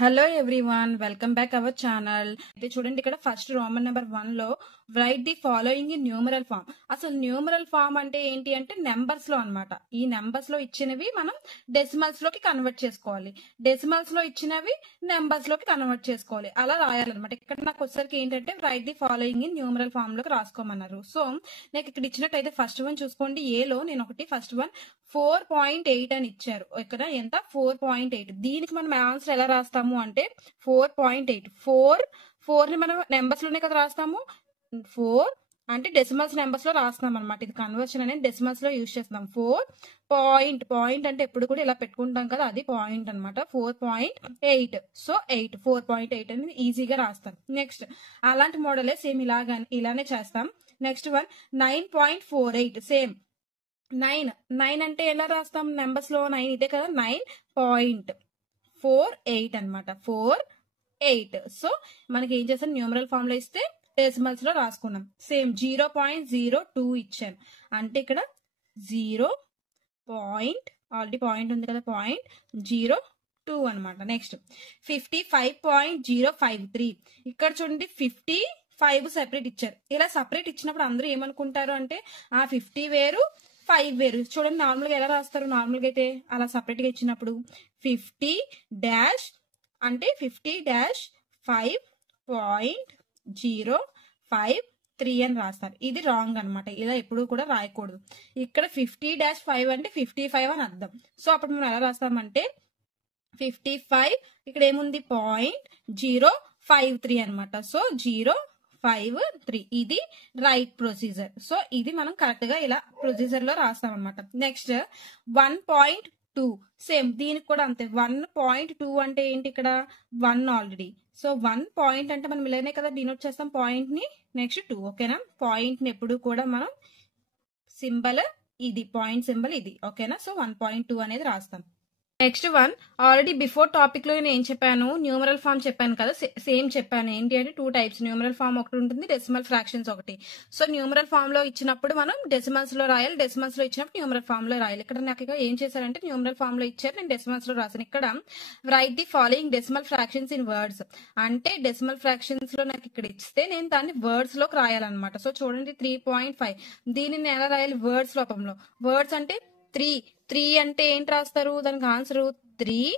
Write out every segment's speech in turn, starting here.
Hello everyone, welcome back our channel. అయితే చూడండి, ఇక్కడ ఫస్ట్ రోమన్ నెంబర్ 1 లో write the following in numeral form. అసలు న్యూమరల్ ఫామ్ అంటే ఏంటి అంటే నెంబర్స్ లో అన్నమాట. ఈ నెంబర్స్ లో ఇచ్చినవి మనం డెసిమల్స్ లోకి కన్వర్ట్ చేసుకోవాలి, డెసిమల్స్ లో ఇచ్చినవి నెంబర్స్ లోకి కన్వర్ట్ చేసుకోవాలి, అలా రాయాలన్నమాట. ఇక్కడ నాకు వచ్చేసరికి ఏంటంటే write the following in numeral form లోకి రాసుకోమన్నారు. సో నాకు ఇక్కడ ఇచ్చినట్టయితే ఫస్ట్ వన్ చూసుకోండి, ఏలో నేను ఒకటి ఫస్ట్ వన్ 4.8 అని ఇచ్చారు. ఇక్కడ ఎంత 4.8. దీనికి మనం ఆన్సర్ ఎలా రాస్తాము అంటే 4.8 4 ని మనం నెంబర్స్ లోనే కదా రాస్తాము. 4 అంటే డెసిమల్స్ నెంబర్స్ లో రాస్తాం అనమాట. ఇది కన్వర్షన్ అనేది డెసిమల్స్ లో యూజ్ చేస్తాం. 4 అంటే ఎప్పుడు కూడా ఇలా పెట్టుకుంటాం కదా, అది పాయింట్ అనమాట. 4.8. సో 4.8 అనేది ఈజీగా రాస్తాం. నెక్స్ట్ అలాంటి మోడలే సేమ్ ఇలానే చేస్తాం. Next one 9.48. సేమ్ 9 అంటే ఎలా రాస్తాం నెంబర్స్ లో? 9 ఇదే కదా, 9.48 అనమాట. 48. సో మనకి ఏం చేస్తాం, న్యూమరల్ ఫామ్ లో ఇస్తే డెసిమల్స్ లో రాసుకున్నాం. సేమ్ 0.02 ఇచ్చాను అంటే ఇక్కడ 0. ఆల్రెడీ పాయింట్ ఉంది కదా, 0.02 అనమాట. నెక్స్ట్ 55.053. ఇక్కడ చూడండి 55 సెపరేట్ ఇచ్చారు. ఇలా సెపరేట్ ఇచ్చినప్పుడు అందరూ ఏమనుకుంటారు అంటే ఆ 50 వేరు 5 వేరు. చూడండి నార్మల్ గా ఎలా రాస్తారు, నార్మల్ గా అయితే అలా సపరేట్ గా ఇచ్చినప్పుడు 50 డాష్ అంటే 50 డాష్ 5.053 అని రాస్తారు. ఇది రాంగ్ అనమాట, ఇలా ఎప్పుడు కూడా రాయకూడదు. ఇక్కడ 50-5 అంటే 55 అని అర్థం. సో అప్పుడు మనం ఎలా రాస్తామంటే 55 ఇక్కడ ఏముంది 0.053 అనమాట. సో 0.53 ఇది రైట్ ప్రొసీజర్. సో ఇది మనం కరెక్ట్ గా ఇలా ప్రొసీజర్ లో రాస్తాం అనమాట. నెక్స్ట్ 1.2. సేమ్ దీనికి కూడా అంతే. 1.2 అంటే ఏంటి, ఇక్కడ 1 ఆల్రెడీ. సో 1 పాయింట్ అంటే మనం ఇలానే కదా డినోట్ చేస్తాం పాయింట్ ని. నెక్స్ట్ 2. ఓకేనా, పాయింట్ ని ఎప్పుడు కూడా మనం సింబల్ ఇది, పాయింట్ సింబల్ ఇది. ఓకేనా, సో 1.2 అనేది రాస్తాం. Next one already before topic లో నేను ఏం చెప్పాను, న్యూమరల్ ఫామ్ చెప్పాను కదా, సేమ్ చెప్పాను. ఏంటి అంటే 2 టైప్స్, న్యూమరల్ ఫామ్ ఒకటి ఉంటుంది, డెసిమల్ ఫ్రాక్షన్స్ ఒకటి. సో న్యూమరల్ ఫామ్ లో ఇచ్చినప్పుడు మనం డెసిమల్స్ లో రాయాలి, డెసిమల్స్ లో ఇచ్చినప్పుడు న్యూమరల్ ఫామ్ లో రాయాలి. ఇక్కడ నాకు ఇక్కడ ఏం చేశారంటే న్యూమరల్ ఫామ్ లో ఇచ్చారు, నేను డెసిమల్స్ లో రాశాను. ఇక్కడ right the following decimal fractions in words అంటే డెసిమల్ ఫ్రాక్షన్స్ లో నాకు ఇక్కడ ఇస్తే నేను దాన్ని వర్డ్స్ లోకి రాయాలన్నమాట. సో చూడండి 3.5 దీనిని నేను ఎలా రాయాలి, వర్డ్స్ రూపంలో. వర్డ్స్ అంటే 3 అంటే ఏంటి రాస్తారు, దానికి ఆన్సర్ 3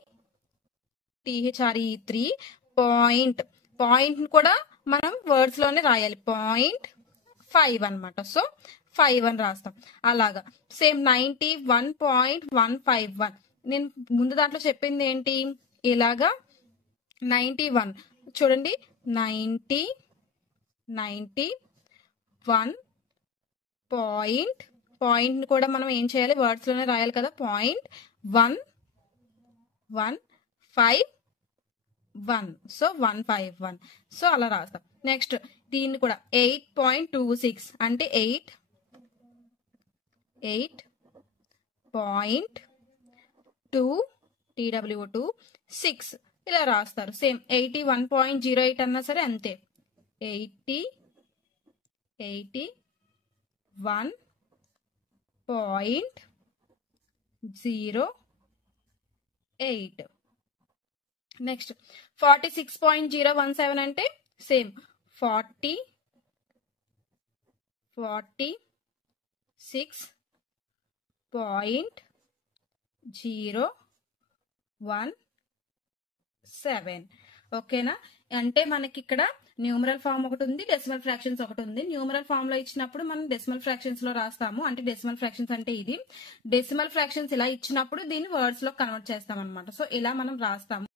THRE. పాయింట్ కూడా మనం వర్డ్స్ లోనే రాయాలి, 0.5 అనమాట. సో 5 అని రాస్తాం. అలాగా సేమ్ 91.151. నేను ముందు దాంట్లో చెప్పింది ఏంటి, ఇలాగా 91 చూడండి 91 పాయింట్ కూడా మనం ఏం చేయాలి, వర్డ్స్ లోనే రాయాలి కదా, 0.1151. సో 151. సో అలా రాస్తాం. నెక్స్ట్ దీన్ని కూడా 8.26 అంటే 8.2 ఇలా రాస్తారు. సేమ్ 81.08 అన్నా సరే అంతే, 81.08. నెక్స్ట్ 46.017 అంటే సేమ్ 46.017. ఓకేనా, అంటే మనకి ఇక్కడ న్యూమరల్ ఫామ్ ఒకటి ఉంది, డెసిమల్ ఫ్రాక్షన్స్ ఒకటి ఉంది. న్యూమరల్ ఫామ్ లో ఇచ్చినప్పుడు మనం డెసిమల్ ఫ్రాక్షన్స్ లో రాస్తాము, అంటే డెసిమల్ ఫ్రాక్షన్స్ అంటే ఇది. డెసిమల్ ఫ్రాక్షన్స్ ఇలా ఇచ్చినప్పుడు దీన్ని వర్డ్స్ లో కన్వర్ట్ చేస్తాం అనమాట. సో ఇలా మనం రాస్తాము.